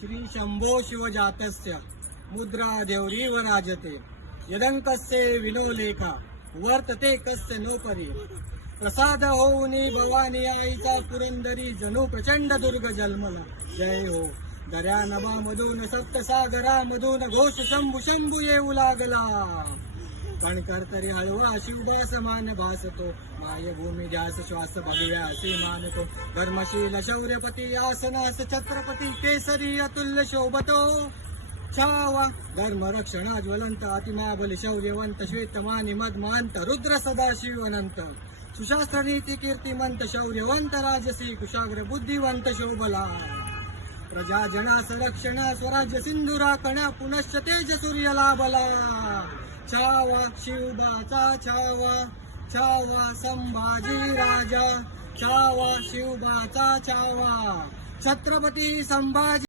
श्री शंभो शिवजातस्य मुद्रा देवरीव राजते यदंकस्य विनोलेखा वर्तते कस्य नोपरी प्रसाद होऊनी भवानी आईचा पुरंदरी जणू प्रचंड दुर्ग जन्मला. जय हो. दर्या नभामधून सप्तसागरामधून घोष शंभू शंभू येऊ लागला. कणकर तरी हळवा शिवदास मान भासतो मायभूमी ध्यास श्वास भगव्यासी मानतो. धर्मशील शौर्यपती आसनास छत्रपती केसरी अतुल्य शोभतो. छावा धर्म रक्षणा ज्वलंत अतिमाबली शौर्यवंत श्वेतमानी मदमंत रुद्र सदाशिव अनंत सुशास्त्र नीती कीर्तिमंत शौर्यवंत राजसी कुशाग्र बुद्धिवंत शोभला. प्रजा जनास रक्षणा स्वराज्य सिंधुरा कणा पुनश्च तेज सूर्य लाभला. छावा शिवबाचा छावा छावा संभाजी राजा छावा शिवबाचा छावा छत्रपती संभाजी.